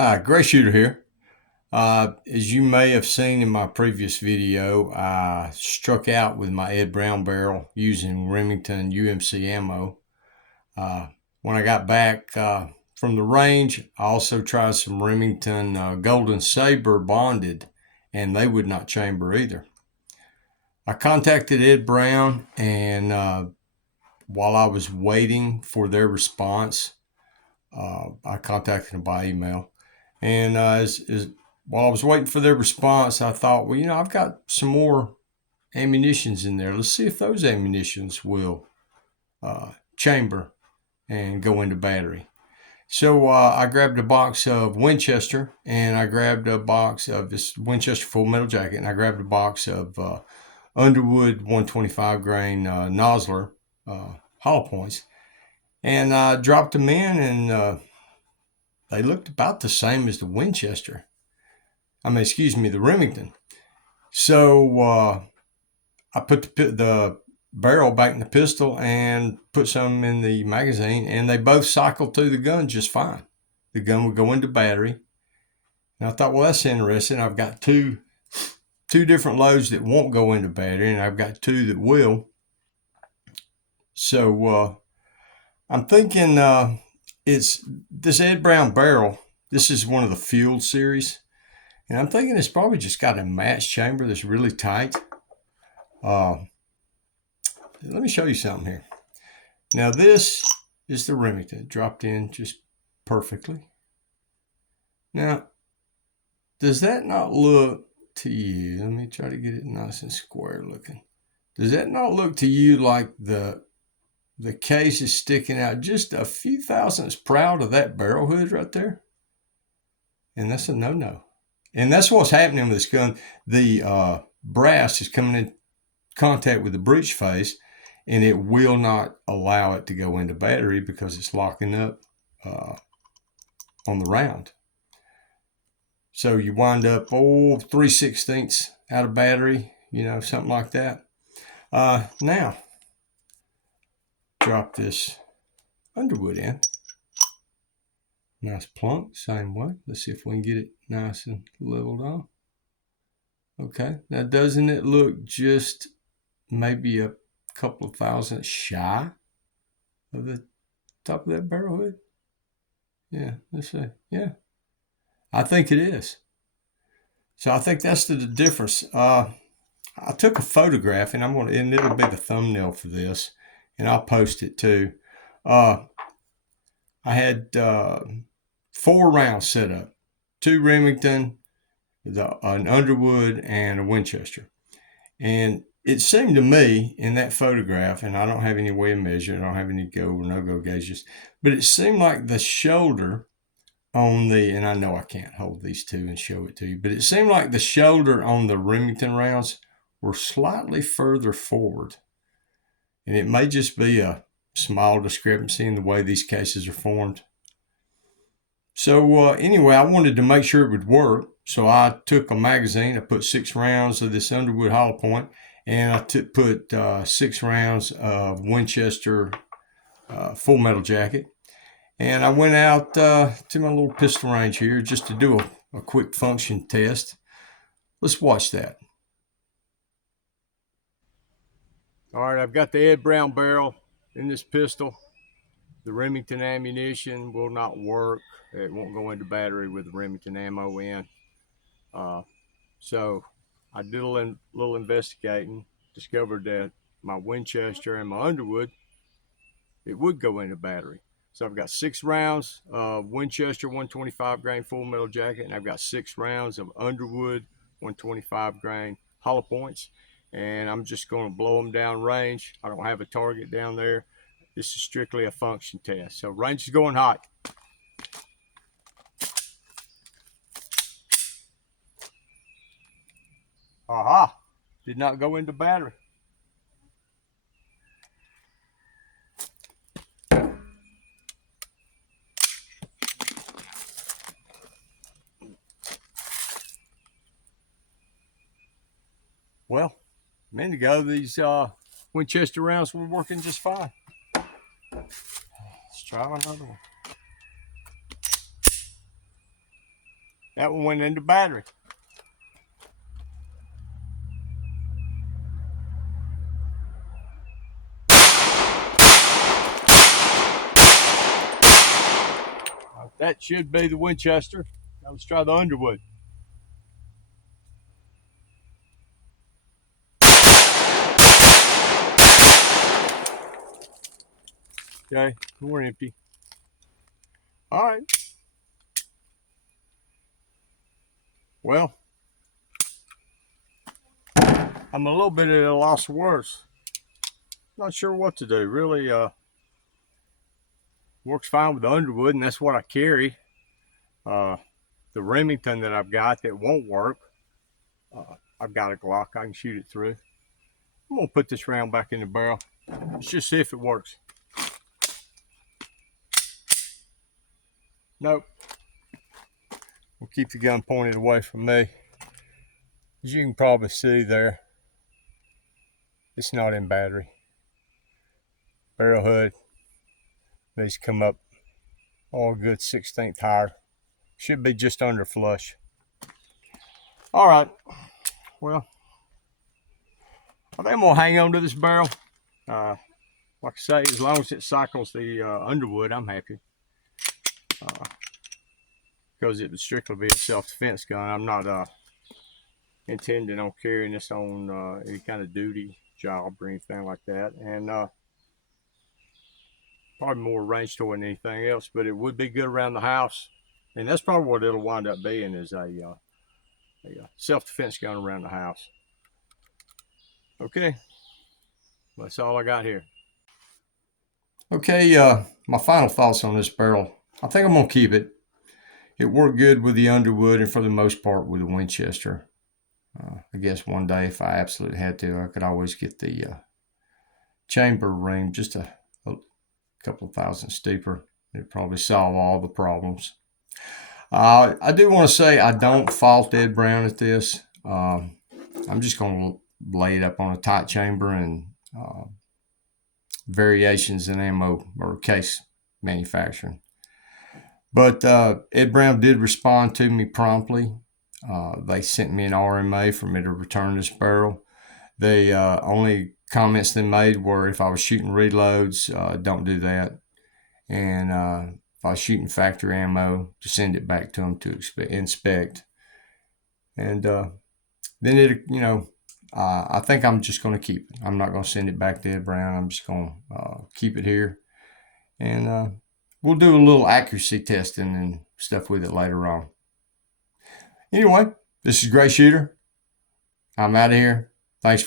Hi, Gray Shooter here. As you may have seen in my previous video, I struck out with my Ed Brown barrel using Remington UMC ammo. When I got back from the range, I also tried some Remington Golden Saber bonded, and they would not chamber either. I contacted Ed Brown, and while I was waiting for their response, I contacted them by email. And while I was waiting for their response, I thought, well, I've got some more ammunitions in there. Let's see if those ammunitions will chamber and go into battery. So I grabbed a box of Winchester, and I grabbed a box of this Winchester Full Metal Jacket, and I grabbed a box of Underwood 125 grain Nosler hollow points, and I dropped them in, and they looked about the same as the Winchester. The Remington. So I put the barrel back in the pistol and put some in the magazine, and they both cycled through the gun just fine. The gun would go into battery. And I thought, well, that's interesting. I've got two different loads that won't go into battery, and I've got two that will. So I'm thinking it's this Ed Brown barrel. This is one of the Field series. And I'm thinking it's probably just got a match chamber that's really tight. Let me show you something here. Now this is the Remington. It dropped in just perfectly. Now, does that not look to you? Let me try to get it nice and square looking. Does that not look to you like the case is sticking out just a few thousandths proud of that barrel hood right there? And that's a no-no. And that's what's happening with this gun. The brass is coming in contact with the breech face, and it will not allow it to go into battery because it's locking up on the round. So you wind up 3/16 out of battery, something like that. Now, drop this Underwood in. Nice plunk, same way. Let's see if we can get it nice and leveled off. Okay, now doesn't it look just maybe a couple of thousandths shy of the top of that barrel hood? Yeah, let's see. Yeah, I think it is. So I think that's the difference. I took a photograph, and and it'll be the thumbnail for this, and I'll post it too. I had 4 rounds set up, 2 Remington, an Underwood, and a Winchester. And it seemed to me in that photograph, and I don't have any way of measuring, I don't have any go or no-go gauges, but it seemed like the shoulder on and I know I can't hold these two and show it to you, but it seemed like the shoulder on the Remington rounds were slightly further forward. And it may just be a small discrepancy in the way these cases are formed. So anyway, I wanted to make sure it would work. So I took a magazine, I put 6 rounds of this Underwood hollow point, and I put 6 rounds of Winchester Full Metal Jacket. And I went out to my little pistol range here just to do a quick function test. Let's watch that. All right, I've got the Ed Brown barrel in this pistol. The Remington ammunition will not work. It won't go into battery with the Remington ammo in. So I did a little investigating, discovered that my Winchester and my Underwood, it would go into battery. So I've got 6 rounds of Winchester 125 grain Full Metal Jacket, and I've got 6 rounds of Underwood 125 grain hollow points. And I'm just going to blow them down range. I don't have a target down there. This is strictly a function test. So range is going hot. Aha! Did not go into battery. Well, a minute ago, these Winchester rounds were working just fine. Let's try another one. That one went into battery. That should be the Winchester. Now let's try the Underwood. Okay, more empty. All right. Well, I'm a little bit at a loss for words. Not sure what to do. Really, works fine with the Underwood, and that's what I carry. The Remington that I've got that won't work, I've got a Glock I can shoot it through. I'm gonna put this round back in the barrel. Let's just see if it works. Nope. We'll keep the gun pointed away from me. As you can probably see there, it's not in battery. Barrel hood needs to come up all good 1/16 higher. Should be just under flush. All right, well, I think I'm gonna hang on to this barrel. Like I say, as long as it cycles the Underwood, I'm happy. Because it would strictly be a self-defense gun. I'm not intending on carrying this on any kind of duty job or anything like that. And probably more range to it than anything else, but it would be good around the house. And that's probably what it'll wind up being, is a self-defense gun around the house. Okay, that's all I got here. Okay, my final thoughts on this barrel. I think I'm gonna keep it. It worked good with the Underwood and for the most part with the Winchester. I guess one day if I absolutely had to, I could always get the chamber ring just a couple of thousand steeper. It'd probably solve all the problems. I do want to say I don't fault Ed Brown at this. I'm just going to lay it up on a tight chamber and variations in ammo or case manufacturing. But Ed Brown did respond to me promptly. They sent me an RMA for me to return this barrel. The only comments they made were if I was shooting reloads, don't do that. And if I was shooting factory ammo, to send it back to them to inspect. And then I think I'm just going to keep it. I'm not going to send it back to Ed Brown. I'm just going to keep it here. And we'll do a little accuracy testing and stuff with it later on. Anyway, this is Gray Shooter. I'm out of here. Thanks for